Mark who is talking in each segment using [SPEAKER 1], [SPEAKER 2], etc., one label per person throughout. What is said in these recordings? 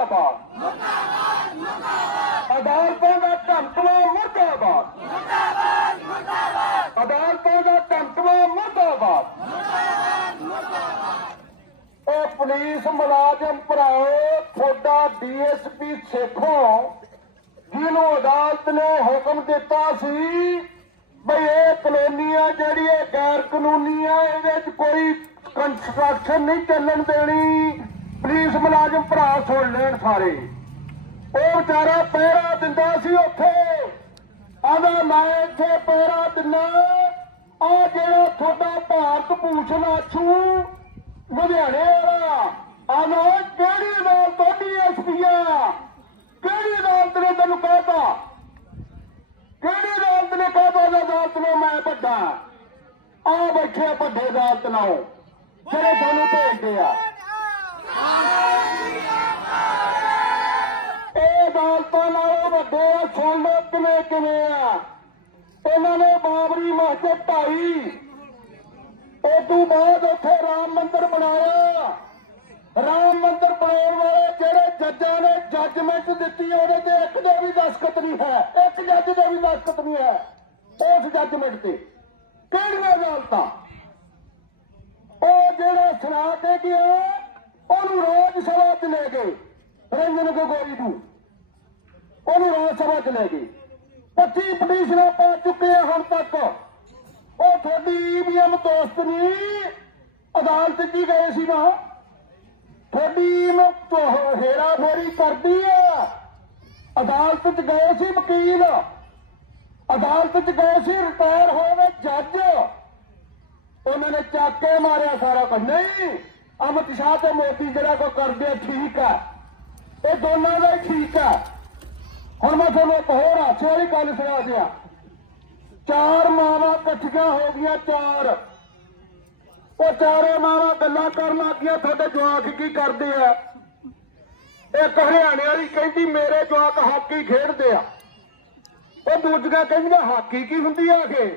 [SPEAKER 1] ਮੁਰਦਾਬਾਦ। ਅਦਾਲਤਾਂ ਦਾ ਢੰਕਵਾ ਮੁਰਦਾਬਾਦ। ਅਦਾਲਤਾਂ ਦਾ ਢੰਕਵਾ ਮੁਰਦਾਬਾਦ। ਉਹ ਪੁਲਿਸ ਮੁਲਾਜ਼ਮ ਭਰਾਓ, ਤੁਹਾਡਾ ਡੀਐਸਪੀ ਸੇਖੋਂ, ਜਿਹਨੂੰ ਅਦਾਲਤ ਨੇ ਹੁਕਮ ਦਿੱਤਾ ਸੀ ਬਈ ਇਹ ਕਲੋਨੀਆਂ ਜਿਹੜੀ ਇਹ ਗੈਰ ਕਾਨੂੰਨੀ ਆ ਇਹਦੇ ਵਿੱਚ ਕੋਈ ਕੰਸਟਰਕਸ਼ਨ ਨਹੀਂ ਚੱਲਣ ਦੇਣੀ। ਪੁਲਿਸ ਮੁਲਾਜ਼ਮ ਭਰਾ ਸੁਣ ਲੈਣ ਸਾਰੇ। ਉਹ ਵਿਚਾਰਾ ਪਹਿਰਾ ਦਿੰਦਾ ਸੀ ਉੱਥੇ। ਆਂਦਾ ਮੈਂ ਇੱਥੇ ਪਹਿਰਾ ਦਿੰਨਾ। ਆ ਜਿਹੜਾ ਤੁਹਾਡਾ ਭਾਰਤ ਭੂਸ਼ਣ ਆਛੂ ਲੁਧਿਆਣੇ ਵਾਲਾ ਆਨਾ ਕਿਹੜੀ ਅਦਾਲਤ ਤੁਹਾਡੀ ਐਸਪੀ ਕਿਹੜੀ ਅਦਾਲਤ ਨੇ ਤੈਨੂੰ ਕਹਿਤਾ? ਕਿਹੜੀ ਅਦਾਲਤ ਨੇ ਕਹਿਤਾ ਵੀ ਅਦਾਲਤ ਨੂੰ ਮੈਂ ਵੱਡਾ? ਆ ਬੈਠੇ ਵੱਡੇ ਅਦਾਲਤ ਨਾਲੋਂ। ਜਿਹੜੇ ਤੁਹਾਨੂੰ ਭੇਜਦੇ ਆ। ਇਹ ਅਦਾਲਤਾਂ ਨਾਲੋਂ ਵੱਡੇ ਆ ਸੁਣ ਲਓ ਕਿਵੇਂ ਕਿਵੇਂ ਆ? ਇਹਨਾਂ ਨੇ ਬਾਬਰੀ ਮਸਜਿਦ ਢਾਈ। ਉਸ ਤੋਂ ਬਾਅਦ ਉੱਥੇ ਰਾਮ ਮੰਦਿਰ ਬਣਾਇਆ। ਰਾਮ ਮੰਦਿਰ ਬਣਾਉਣ ਵਾਲੇ ਜਿਹੜੇ ਜੱਜਾਂ ਨੇ ਜੱਜਮੈਂਟ ਦਿੱਤੀ, ਉਹਦੇ ਤੇ ਇੱਕ ਦੇ ਵੀ ਦਸਖਤ ਨਹੀਂ ਹੈ। ਇੱਕ ਜੱਜ ਦਾ ਵੀ ਦਸਖਤ ਨਹੀਂ ਹੈ, ਉਸ ਜੱਜਮੈਂਟ ਤੇ। ਕਿਹੜੀਆਂ ਅਦਾਲਤਾਂ? ਉਹ ਜਿਹੜਾ ਸੁਣਾ ਕੇ ਗਿਆ ਉਹਨੂੰ ਰਾਜ ਸਭਾ ਚ ਲੈ ਗਏ, ਰੰਜਨ ਗੋਗੋਈ ਨੂੰ। ਉਹਨੂੰ ਰਾਜ ਸਭਾ ਚ ਲੈ ਗਏ। 25 ਪਟੀਸ਼ਨਾਂ ਪਾ ਚੁੱਕੇ ਆ ਹੁਣ ਤੱਕ। ਉਹ ਤੁਹਾਡੀ ਈਵੀਐਮ ਦੋਸਤ ਨਹੀਂ ਅਦਾਲਤ 'ਚ ਹੀ ਗਏ ਸੀ ਨਾ। ਤੁਹਾਡੀ ਨੂੰ ਹੇਰਾ ਫੇਰੀ ਕਰਦੀ ਆ। ਅਦਾਲਤ 'ਚ ਗਏ ਸੀ ਵਕੀਲ। ਅਦਾਲਤ 'ਚ ਗਏ ਸੀ ਰਿਟਾਇਰ ਹੋਏ ਵੇ ਜੱਜ। ਉਹਨਾਂ ਨੇ ਚਾਕੇ ਮਾਰਿਆ ਸਾਰਾ ਕੁਝ। ਨਹੀਂ। ਅਮਿਤ ਸ਼ਾਹ ਤੇ ਮੋਦੀ ਜਿਹੜਾ ਕੋ ਕਰਦੇ ਆ ਠੀਕ ਆ। ਇਹ ਦੋਨਾਂ ਦਾ ਹੀ ਠੀਕ ਆ। ਹੁਣ ਮੈਂ ਤੁਹਾਨੂੰ ਇੱਕ ਹੋਰ ਵਾਲੀ ਗੱਲ ਸੁਣਾ ਦਿਆਂ। ਚਾਰ ਮਾਵਾਂ ਇਕੱਠੀਆਂ ਹੋ ਗਈਆਂ ਚਾਰ। ਉਹ ਚਾਰੇ ਮਾਵਾਂ ਗੱਲਾਂ ਕਰਨ ਲੱਗੀਆਂ ਤੁਹਾਡੇ ਜਵਾਕ ਕੀ ਕਰਦੇ ਆ? ਇੱਕ ਹਰਿਆਣੇ ਵਾਲੀ ਕਹਿੰਦੀ ਮੇਰੇ ਜਵਾਕ ਹਾਕੀ ਖੇਡਦੇ ਆ। ਉਹ ਦੂਜੀਆਂ ਕਹਿੰਦੀਆਂ ਹਾਕੀ ਕੀ ਹੁੰਦੀ ਆ ਕਿ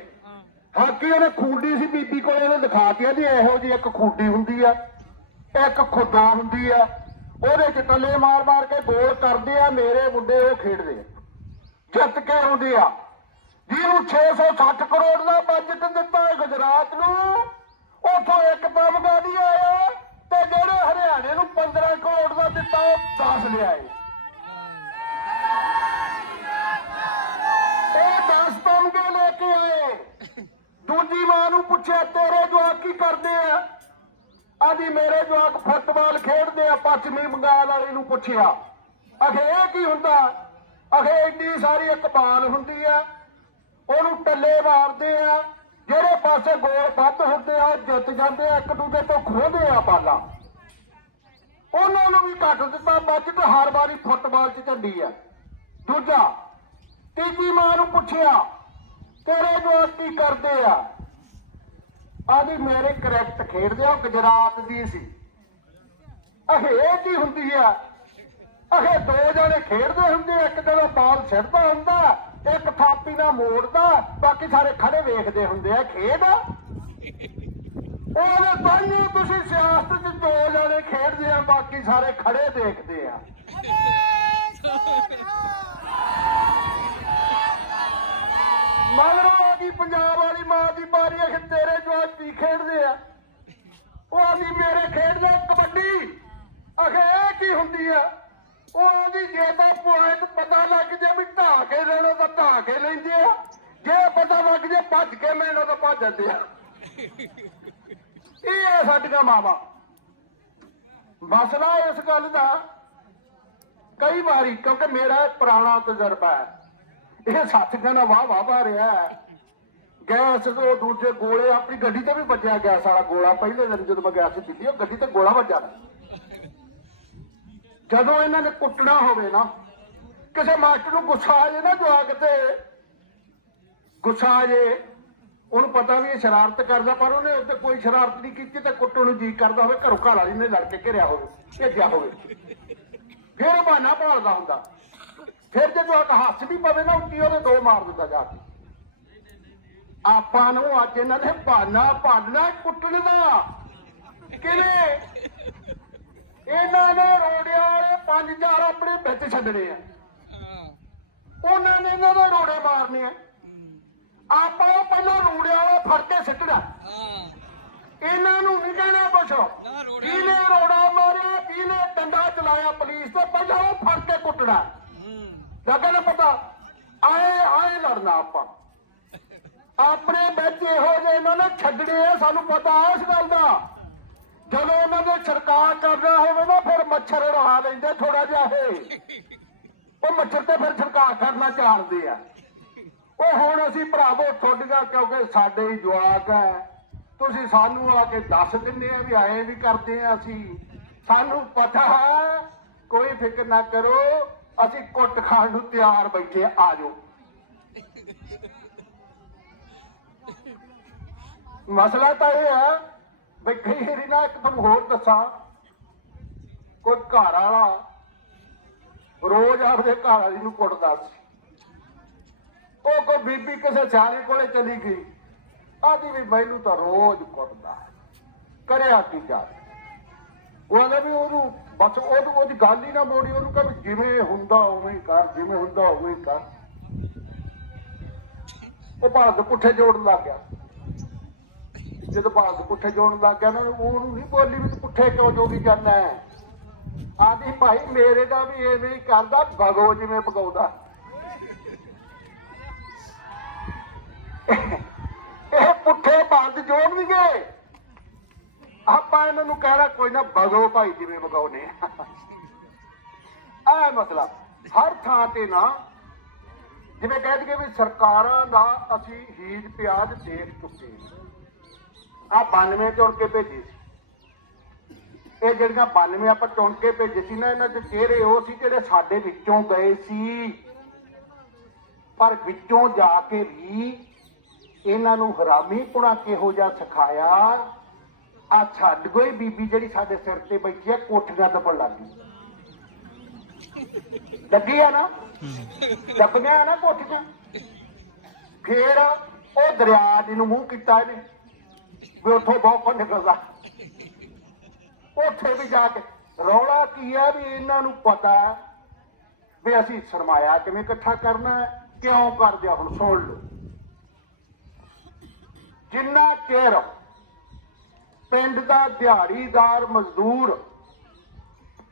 [SPEAKER 1] ਹਾਕੀ ਉਹਨੇ ਖੂੰਡੀ ਸੀ ਬੀਬੀ ਕੋਲ ਉਹਨੇ ਆ ਜੀ ਇਹੋ ਜੀ ਇੱਕ ਖੂੰਡੀ ਹੁੰਦੀ ਆ। ਇੱਕ ਖੁੱਡਾ ਹੁੰਦੀ ਆ, ਉਹਦੇ ਚ ਟੱਲੇ ਮਾਰ ਮਾਰ ਕੇ ਗੋਲ ਕਰਦੇ ਆ, ਮੇਰੇ ਮੁੰਡੇ ਉਹ ਖੇਡਦੇ ਆ। ਜਿੱਤ ਕੇ ਆਉਂਦੇ ਆ। ਜਿਹਨੂੰ 660 ਕਰੋੜ ਦਾ ਬਜਟ ਦਿੱਤਾ ਹੈ ਗੁਜਰਾਤ ਨੂੰ, ਉਥੋਂ ਇੱਕ ਤਮਗਾ ਨਹੀਂ ਆਇਆ ਤੇ ਜਿਹੜੇ ਹਰਿਆਣੇ ਨੂੰ 15 ਕਰੋੜ ਦਾ ਦਿੱਤਾ, ਉਹ 10 ਲਿਆਏ ਇਹ 10 ਤਮਗੇ ਲੈ ਕੇ ਆਏ? ਦੂਜੀ ਮਾਂ ਨੂੰ ਪੁੱਛਿਆ, ਤੇਰੇ ਜਵਾਕ ਕੀ ਕਰਦੇ ਆ? ਆਦੀ ਮੇਰੇ ਜਵਾਕ ਫੁੱਟਬਾਲ ਖੇਡਦੇ ਆ, ਪੱਛਮੀ ਬੰਗਾਲ ਵਾਲੇ ਨੂੰ ਪੁੱਛਿਆ। ਅਖੇ ਇਹ ਕੀ ਹੁੰਦਾ? ਅਖੇ ਇੰਨੀ ਸਾਰੀ ਇੱਕ ਬਾਲ ਹੁੰਦੀ ਆ, ਉਹਨੂੰ ਟੱਲੇ ਮਾਰਦੇ ਆ, ਜਿਹੜੇ ਪਾਸੇ ਗੋਲ ਵੱਧ ਹੁੰਦੇ ਆ ਜਿੱਤ ਜਾਂਦੇ ਆ, ਇੱਕ ਦੂਜੇ ਤੋਂ ਖੋਹਦੇ ਆ ਬਾਲਾਂ। ਉਹਨਾਂ ਨੂੰ ਵੀ ਘੱਟ ਦਿੱਤਾ ਬਜਟ ਹਰ ਵਾਰੀ ਫੁੱਟਬਾਲ 'ਚ ਝੰਡੀ ਆ। ਦੂਜਾ, ਤੀਜੀ ਮਾਂ ਨੂੰ ਪੁੱਛਿਆ, ਤੇਰੇ ਜਵਾਕ ਕੀ ਕਰਦੇ ਆ? ਆਦੀ ਮੇਰੇ ਕਰੈਕਟ ਖੇਡਦੇ ਆ ਗੁਜਰਾਤ ਦੀ ਸੀ। ਅਖੇ ਕੀ ਹੁੰਦੀ ਆ? ਅਖੇ ਦੋ ਜਣੇ ਖੇਡਦੇ ਹੁੰਦੇ ਇੱਕ ਜਦੋਂ ਬਾਲ ਛੱਡਦਾ ਹੁੰਦਾ, ਇੱਕ ਥਾਪੀ ਨਾਲ ਮੋੜਦਾ, ਬਾਕੀ ਸਾਰੇ ਖੜੇ ਵੇਖਦੇ ਹੁੰਦੇ ਆ, ਖੇਡ। ਉਹਦੇ ਤਾਈਓ ਤੁਸੀਂ ਸਿਆਸਤ 'ਚ ਦੋ ਜਣੇ ਖੇਡਦੇ ਆ, ਬਾਕੀ ਸਾਰੇ ਖੜੇ ਦੇਖਦੇ ਆ? ਮੇਰੇ ਖੇਡਦੇ ਆ ਕਬੱਡੀ। ਅਖੇ ਇਹ ਕੀ ਹੁੰਦੀ ਆ? ਉਹ ਆਂਦੀ ਜੇ ਤਾਂ ਪੁਆਇੰਟ ਪਤਾ ਲੱਗ ਜੇ ਵੀ ਢਾ ਕੇ ਲੈਣੋ ਤਾਂ ਢਾ ਕੇ ਲੈਂਦੇ ਆ। ਜੇ ਪਤਾ ਲੱਗ ਜੇ ਭੱਜ ਕੇ ਲੈਣੋ ਤਾਂ ਭੱਜ ਜਾਂਦੇ ਆ। ਇਹ ਆ ਸਾਡੀਆਂ ਮਾਵਾਂ। ਮਸਲਾ ਇਸ ਗੱਲ ਦਾ ਕਈ ਵਾਰੀ ਕਿਉਂਕਿ ਮੇਰਾ ਪੁਰਾਣਾ ਤਜਰਬਾ ਹੈ। ਇਹ ਸਾਥੀਆਂ ਨਾਲ ਵਾਹ ਵਾਹ ਪਾ ਰਿਹਾ ਹੈ। ਗੈਸ ਤੋਂ ਦੂਜੇ ਗੋਲੇ ਆਪਣੀ ਗੱਡੀ ਤੇ ਵੀ ਵੱਜਿਆ ਗੈਸ ਵਾਲਾ ਗੋਲਾ। ਪਹਿਲੇ ਦਿਨ ਜਦੋਂ ਮੈਂ ਗੈਸ ਪੀਤੀ ਉਹ ਗੱਡੀ ਤੇ ਗੋਲਾ ਵੱਜਾ ਜਦੋਂ ਇਹਨਾਂ ਨੇ ਕੁੱਟਣਾ ਹੋਵੇ ਨਾ, ਕਿਸੇ ਮਾਸਟਰ ਨੂੰ ਗੁੱਸਾ ਆ ਜੇ ਨਾ ਜਵਾਕ ਤੇ। ਗੁੱਸਾ ਆ ਜੇ, ਉਹਨੂੰ ਪਤਾ ਵੀ ਇਹ ਸ਼ਰਾਰਤ ਕਰਦਾ, ਪਰ ਉਹਨੇ ਉੱਤੇ ਕੋਈ ਸ਼ਰਾਰਤ ਨਹੀਂ ਕੀਤੀ ਤੇ ਕੁੱਟਣ ਨੂੰ ਜੀ ਕਰਦਾ ਹੋਵੇ, ਘਰੋਂ ਘਰ ਵਾਲੀ ਨੇ ਲੜ ਕੇ ਘਿਰਿਆ ਹੋਵੇ, ਭੇਜਿਆ ਹੋਵੇ। ਫਿਰ ਉਹ ਬਹਾਨਾ ਭਾਲਦਾ ਹੁੰਦਾ। ਫਿਰ ਜੇ ਜਵਾਕ ਹੱਸ ਵੀ ਪਵੇ ਨਾ, ਉੱਤੀ ਉਹਦੇ ਦੋ ਮਾਰ ਦਿੰਦਾ ਜਾ ਕੇ। ਆਪਾਂ ਨੂੰ ਅੱਜ ਇਹਨਾਂ ਨੇ ਬਹਾਨਾ ਭਾਲਣਾ ਕੁੱਟਣ ਦਾ। ਕਿਵੇਂ? ਇਹਨਾਂ ਨੇ ਰੋੜਿਆਂ ਵਾਲੇ ਪੰਜ ਚਾਰ ਆਪਣੇ ਵਿੱਚ ਛੱਡਣੇ ਆ। ਉਹਨਾਂ ਨੇ ਇਹਨਾਂ ਦੇ ਰੋੜੇ ਮਾਰਨੇ ਆ। ਆਪਾਂ ਉਹ ਪਹਿਲਾਂ ਰੋੜਿਆਂ ਵਾਲਾ ਫੜ ਕੇ ਸਿੱਟਣਾ। ਇਹਨਾਂ ਨੂੰ ਨਹੀਂ ਕਹਿਣਾ ਕੁਛ। ਕਿਹਨੇ ਰੋੜਾ ਮਾਰਿਆ ਕਿਹਨੇ ਡੰਡਾ ਚਲਾਇਆ ਪੁਲਿਸ ਤੋਂ? ਪਹਿਲਾਂ ਉਹ ਫੜ ਕੇ ਕੁੱਟਣਾ। ਲੱਗਾ ਨਾ ਪਤਾ। ਆਏ ਆਏ ਲੜਨਾ ਆਪਾਂ। ਆਪਣੇ ਵਿੱਚ ਇਹੋ ਜਿਹੇ ਇਹਨਾਂ ਨੇ ਛੱਡਣੇ ਆ, ਸਾਨੂੰ ਪਤਾ ਇਸ ਗੱਲ ਦਾ। ਜਦੋਂ ਉਹਨਾਂ ਦੇ ਛਿੜਕਾਅ ਕਰਨਾ ਹੋਵੇ ਨਾ, ਫਿਰ ਮੱਛਰ ਰਹਾ ਲੈਂਦੇ ਥੋੜਾ ਜਿਹਾ ਇਹ। ਉਹ ਮੱਛਰ ਤੇ ਫਿਰ ਛਿੜਕਾਅ ਕਰਨਾ ਚਾਹਦੇ ਆ। ਉਹ ਹੁਣ ਅਸੀਂ ਭਰਾਵੋ ਤੁਹਾਡੀਆਂ, ਕਿਉਂਕਿ ਸਾਡੇ ਹੀ ਜਵਾਕ ਹੈ ਤੁਸੀਂ ਸਾਨੂੰ ਆ ਕੇ ਦੱਸ ਦਿੰਦੇ ਆ ਵੀ ਆਏ ਵੀ ਕਰਦੇ ਆ ਅਸੀਂ। ਸਾਨੂੰ ਪਤਾ ਹੈ, ਕੋਈ ਫਿਕਰ ਨਾ ਕਰੋ, ਅਸੀਂ ਕੁੱਟ ਖਾਣ ਨੂੰ ਤਿਆਰ ਬੈਠੇ ਆ ਜਾਓ। ਮਸਲਾ ਤਾਂ ਇਹ ਹੈ ਵੀ ਕਈ ਵਾਰੀ ਨਾ ਇੱਕ ਤੁਹਾਨੂੰ ਹੋਰ ਦੱਸਾਂ, ਕੋਈ ਘਰ ਵਾਲਾ ਰੋਜ਼ ਆਪਦੇ ਘਰ ਵਾਲੀ ਨੂੰ ਕੁੱਟਦਾ ਸੀ। ਉਹ ਕੋ ਬੀਬੀ ਕਿਸੇ ਸਿਆਣੇ ਕੋਲੇ ਚਲੀ ਗਈ, ਆਦੀ ਵੀ ਮੈਨੂੰ ਤਾਂ ਰੋਜ਼ ਕੁੱਟਦਾ, ਕਰਿਆ ਕੀ ਜਾ ਉਹ ਵੀ ਉਹਨੂੰ ਬਸ ਉਹ ਉਹਦੀ ਗੱਲ ਹੀ ਨਾ ਮੋੜੀ, ਉਹਨੂੰ ਕਹ ਜਿਵੇਂ ਹੁੰਦਾ ਉਵੇਂ ਕਰ, ਜਿਵੇਂ ਹੁੰਦਾ ਉਵੇਂ ਕਰ। ਉਹ ਭਾਗ ਪੁੱਠੇ ਜੋੜਨ ਲੱਗ ਗਿਆ। ਜਦੋਂ ਭਾਗ ਪੁੱਠੇ ਜੋੜਨ ਲੱਗ ਗਿਆ ਨਾ, ਉਹਨੂੰ ਨਹੀਂ ਬੋਲੀ ਵੀ ਪੁੱਠੇ ਕਿਉਂ ਜੋੜੀ ਜਾਂਦਾ ਹੈ? ਆਦੀ, ਭਾਈ, ਮੇਰੇ ਦਾ ਵੀ ਐਵੇਂ ਹੀ ਕਰਦਾ, ਭਗੋ ਜਿਵੇਂ ਭਗਾਉਂਦਾ। ਇਹ ਪੁੱਠੇ ਬੰਦ ਜੋੜਨਗੇ ਆਪਾਂ ਇਹਨਾਂ ਨੂੰ ਕਹਿਣਾ, ਕੋਈ ਨਾ, ਭਗੋ ਭਾਈ ਜਿਵੇਂ ਭਗਾਉਨੇ ਆ। ਮਸਲਾ ਹਰ ਥਾਂ ਤੇ ਨਾ, ਜਿਵੇਂ ਕਹਿ ਦਈਏ ਵੀ ਸਰਕਾਰਾਂ ਦਾ ਅਸੀਂ ਹੀਜ ਪਿਆਜ ਦੇਖ ਚੁੱਕੇ ਆ 92 ਚੁਣ ਕੇ ਭੇਜੇ ਸੀ। ਇਹ ਜਿਹੜੀਆਂ 92 ਆਪਾਂ ਚੁਣ ਕੇ ਭੇਜੇ ਸੀ ਨਾ, ਇਹਨਾਂ ਦੇ ਚਿਹਰੇ ਉਹ ਸੀ ਜਿਹੜੇ ਸਾਡੇ ਵਿੱਚੋਂ ਗਏ ਸੀ। ਪਰ ਵਿੱਚੋਂ ਜਾ ਕੇ ਵੀ ਇਹਨਾਂ ਨੂੰ ਹਰਾਮੀ ਪੁਣਾ ਕਿਹੋ ਜਿਹਾ ਸਿਖਾਇਆ। ਆ ਛੱਡ ਗਈ ਬੀਬੀ ਜਿਹੜੀ ਸਾਡੇ ਸਿਰ ਤੇ ਬੈਠੀ ਆ, ਕੋਠੀਆਂ ਦੱਬਣ ਲੱਗ ਗਈ। ਲੱਗੀ ਆ ਨਾ? ਦੱਬੀਆਂ ਨਾ ਕੋਠੀਆਂ? ਫੇਰ ਉਹ ਦਰਿਆ ਜੀ ਨੂੰ ਮੂੰਹ ਕੀਤਾ ਇਹਨੇ। ਵੀ ਉੱਥੋਂ ਬਹੁਤ ਨਿਕਲਦਾ। ਉੱਥੇ ਵੀ ਜਾ ਕੇ ਰੌਲਾ ਕੀ ਹੈ ਵੀ ਇਹਨਾਂ ਨੂੰ ਪਤਾ ਵੀ ਅਸੀਂ ਸਰਮਾਇਆ ਕਿਵੇਂ ਇਕੱਠਾ ਕਰਨਾ ਹੈ, ਕਿਉਂ ਕਰਦੇ ਆ ਹੁਣ ਸੁਣ ਲਓ। ਜਿੰਨਾ ਚਿਰ ਪਿੰਡ ਦਾ ਦਿਹਾੜੀਦਾਰ ਮਜ਼ਦੂਰ,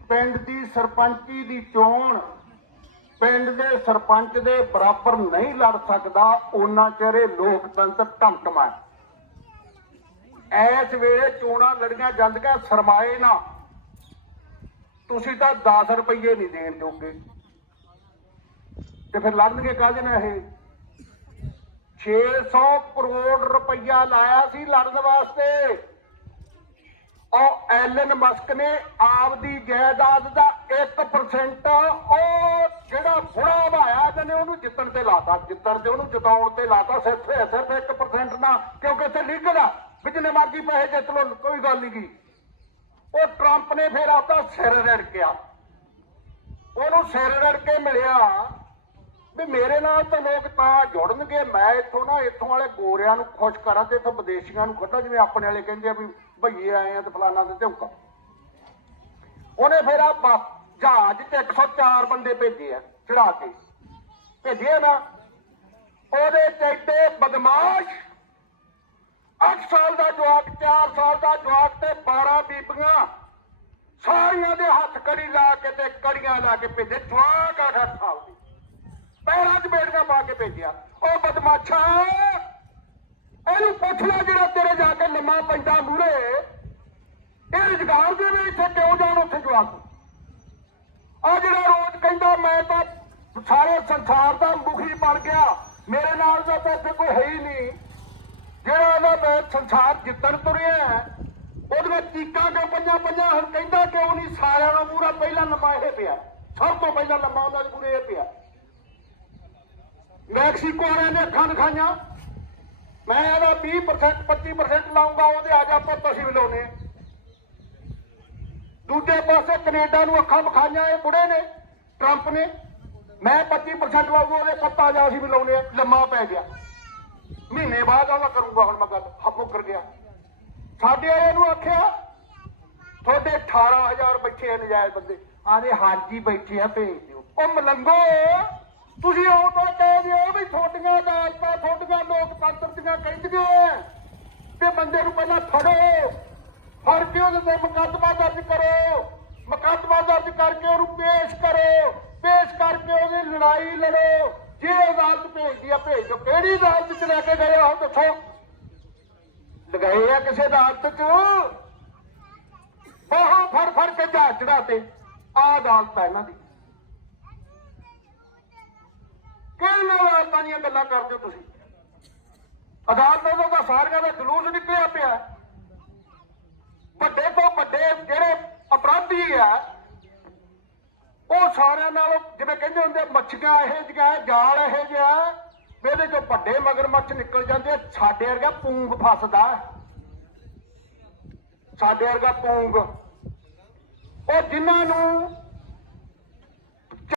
[SPEAKER 1] ਪਿੰਡ ਦੀ ਸਰਪੰਚੀ ਦੀ ਚੋਣ, ਪਿੰਡ ਦੇ ਸਰਪੰਚ ਦੇ ਬਰਾਬਰ ਨਹੀਂ ਲੜ ਸਕਦਾ, ਉਹਨਾਂ ਚਿਰ ਇਹ ਲੋਕਤੰਤਰ ਟਮਟਮਾ ਹੈ ਐਸ ਵੇਲੇ ਚੋਣਾਂ ਲੜੀਆਂ ਜਾਂਦੀਆਂ ਸਰਮਾਏ ਨਾ। ਤੁਸੀਂ ਤਾਂ 10 ਰੁਪਏ ਨਹੀਂ ਦੇਣ ਜੋਗੇ। ਤੇ ਫਿਰ ਲੜਨਗੇ ਕਾਹਦੇ ਨਾਲ ਇਹ? 600 ਕਰੋੜ ਰੁਪਇਆ ਲਾਇਆ ਸੀ ਲੜਨ ਵਾਸਤੇ। ਉਹ ਐਲਨ ਮਸਕ ਨੇ ਆਪਦੀ ਜਾਇਦਾਦ ਦਾ 1% ਉਹ ਜਿਹੜਾ ਬੁੜਾ ਭਾਇਆ ਜਿਹਨੇ ਉਹਨੂੰ ਜਿੱਤਣ ਤੇ ਲਾਤਾ, ਜਿੱਤਣ ਤੇ ਉਹਨੂੰ ਜਿਤਾਉਣ ਤੇ ਲਾਤਾ, ਸਿਰਫ ਸਿਰਫ 1% ਨਾ, ਕਿਉਂਕਿ ਇੱਥੇ ਲੀਗਲ ਆ। ਜਿੰਨੇ ਮਰਜ਼ੀ ਪੈਸੇ ਜਿੱਤ ਲੋ ਕੋਈ ਗੱਲ ਨਹੀਂ ਗੀ। ਉਹ ਟਰੰਪ ਨੇ ਫਿਰ ਆਪਦਾ ਸਿਰ ਰੜਕਿਆ। ਉਹਨੂੰ ਸਿਰ ਰੜ ਕੇ ਮਿਲਿਆ ਵੀ ਮੇਰੇ ਨਾਲ ਤਾਂ ਲੋਕ ਤਾਂ ਜੁੜਨਗੇ, ਮੈਂ ਇੱਥੋਂ ਨਾ ਇੱਥੋਂ ਵਾਲੇ ਗੋਰਿਆਂ ਨੂੰ ਖੁਸ਼ ਕਰਾਂ ਤੇ ਇੱਥੋਂ ਵਿਦੇਸ਼ੀਆਂ ਨੂੰ ਕੱਢਾਂ ਜਿਵੇਂ ਆਪਣੇ ਵਾਲੇ ਕਹਿੰਦੇ ਆ ਵੀ ਭਈਏ ਆਏ ਆ ਤੇ ਫਲਾਣਾ ਤੇ ਝੁੰਕਾ। ਉਹਨੇ ਫਿਰ ਆ ਬ- ਜਹਾਜ਼ ਤੇ 104 ਬੰਦੇ ਭੇਜੇ ਆ ਚੜਾ ਕੇ। ਭੇਜੇ ਨਾ। ਉਹਦੇ ਚ ਬਦਮਾਸ਼ 8 ਸਾਲ ਦਾ ਜਵਾਕ 4 ਸਾਲ ਦਾ ਜਵਾਕ ਤੇ 12 ਬੀਬੀਆਂ। ਸਾਰੀਆਂ ਦੇ ਹੱਥ ਕੜੀ ਲਾ ਕੇ ਤੇ ਕੜੀਆਂ ਲਾ ਕੇ ਭੇਜੇ, ਜਵਾਕ 8 ਸਾਲ ਦੀ। ਪੈਰਾਂ 'ਚ ਬੇੜੀਆਂ ਪਾ ਕੇ ਭੇਜਿਆ। ਉਹ ਬਦਮਾਸ਼ਾ, ਇਹਨੂੰ ਪੁੱਛ ਲੈ ਜਿਹੜਾ ਤੇਰੇ ਜਾ ਕੇ ਲੰਮਾ ਪੈਂਦਾ ਮੂਰੇ ਇਹ ਰੁਜ਼ਗਾਰ ਦੇ ਵਿੱਚ ਇੱਥੇ ਕਿਉਂ ਜਾਣ ਉੱਥੇ ਜਵਾਕ? ਆ ਜਿਹੜਾ ਰੋਜ਼ ਕਹਿੰਦਾ, ਮੈਂ ਤਾਂ ਸਾਰੇ ਸੰਸਾਰ ਦਾ ਮੁਖੀ ਬਣ ਗਿਆ। ਮੇਰੇ ਨਾਲ ਤਾਂ ਇੱਥੇ ਕੋਈ ਹੈ ਹੀ ਨਹੀਂ। ਜਿਹੜਾ ਉਹਦਾ ਮੈਂ ਸੰਸਾਰ ਜਿੱਤਣ ਤੁਰਿਆ ਹੈ, ਉਹਦੀਆਂ ਚੀਕਾਂ ਕਿਉਂ ਪੰਜਾਂ ਪੰਜਾਂ ਹੁਣ ਕਹਿੰਦਾ ਕਿਉਂ ਨਹੀਂ? ਸਾਰਿਆਂ ਦਾ ਪੂਰਾ ਪਹਿਲਾਂ ਲੰਮਾ ਇਹ ਪਿਆ। ਸਭ ਤੋਂ ਪਹਿਲਾਂ ਲੰਮਾ ਉਹਨਾਂ ਉਹਦਾ ਪੂਰੇ ਇਹ ਪਿਆ। ਮੈਕਸੀਕੋ ਵਾਲਿਆਂ ਨੇ ਅੱਖਾਂ ਦਿਖਾਈਆਂ। ਮੈਂ ਇਹਦਾ 20% 25% ਲਾਉਂਗਾ ਉਹਦੇ ਆ ਜਾ ਪੁੱਤ ਅਸੀਂ ਮਿਲਾਉਨੇ ਦੂਜੇ ਪਾਸੇ ਕੈਨੇਡਾ ਨੂੰ ਅੱਖਾਂ ਵਿਖਾਈਆਂ ਇਹ ਬੁੜੇ ਨੇ ਟਰੰਪ ਨੇ। ਮੈਂ 25% ਲਾਉਂਗਾ ਉਹਦੇ ਪੁੱਤ ਆ ਜਾ ਅਸੀਂ ਮਿਲਾਉਨੇ ਲੰਮਾ ਪੈ ਗਿਆ। ਮਹੀਨੇ ਬਾਅਦ ਉਹਦਾ ਕਰੂੰਗਾ ਹੁਣ ਮੈਂ ਗੱਲ ਹੱਪੋ ਕਰ ਗਿਆ। ਸਾਡੇ ਵਾਲੇ ਨੂੰ ਆਖਿਆ, ਤੁਹਾਡੇ 18000 ਬੈਠੇ ਆ ਨਜਾਇਜ਼ ਬੰਦੇ। ਆਂਦੇ ਹਾਂਜੀ, ਬੈਠੇ ਆ, ਭੇਜ ਦਿਓ। ਉਹ ਮਲੰਗੋ, ਤੁਸੀਂ ਉਹ ਤਾਂ ਕਹਿ ਦਿਓ ਵੀ ਤੁਹਾਡੀਆਂ ਅਦਾਲਤਾਂ, ਤੁਹਾਡੀਆਂ ਲੋਕਤੰਤਰ ਦੀਆਂ ਕਹਿੰਦੀਆਂ ਤੇ ਬੰਦੇ ਨੂੰ ਪਹਿਲਾਂ ਫੜੋ। ਫੜ ਕੇ ਉਹਦੇ ਤੇ ਮੁਕੱਦਮਾ ਦਰਜ ਕਰੋ। ਮੁਕੱਦਮਾ ਦਰਜ ਕਰਕੇ ਉਹਨੂੰ ਪੇਸ਼ ਕਰੋ। ਪੇਸ਼ ਕਰਕੇ ਉਹਦੀ ਲੜਾਈ ਲੜੋ। ਜੇ ਅਦਾਲਤ ਭੇਜਦੀ ਆ, ਭੇਜ ਦਿਓ। ਕਿਹੜੀ ਅਦਾਲਤ ਚ ਲੈ ਕੇ ਗਏ ਹੋ ਦੱਸੋ? ਲਗਾਏ ਆ ਕਿਸੇ ਅਦਾਲਤ ਚ? ਬਾਹਾਂ ਫੜ ਫੜ ਕੇ ਜਹਾਜ਼ ਚੜਾਤੇ ਆ ਅਦਾਲਤ ਹੈ ਇਹਨਾਂ ਦੀ। ਕਿਹਨਾਂ ਅਦਾਲਤਾਂ ਦੀਆਂ ਗੱਲਾਂ ਕਰਦੇ ਹੋ ਤੁਸੀਂ? ਅਦਾਲਤਾਂ ਤੋਂ ਤਾਂ ਸਾਰਿਆਂ ਦਾ ਜਲੂਸ ਨਿਕਲਿਆ ਪਿਆ। ਵੱਡੇ ਤੋਂ ਵੱਡੇ ਜਿਹੜੇ ਅਪਰਾਧੀ ਆ ਸਾਰਿਆਂ ਨਾਲੋਂ ਜਿਵੇਂ ਕਹਿੰਦੇ ਹੁੰਦੇ ਮੱਛੀਆਂ ਇਹ ਜਿਹਾ ਜਾਲ ਇਹ ਜਿਹਾ ਇਹਦੇ ਚੋਂ ਵੱਡੇ ਮਗਰਮੱਛ ਨਿਕਲ ਜਾਂਦੇ ਆ, ਸਾਡੇ ਵਰਗਾ ਪੂੰਗ ਫਸਦਾ। ਸਾਡੇ ਵਰਗਾ ਪੂੰਗ। ਉਹ ਜਿਨ੍ਹਾਂ ਨੂੰ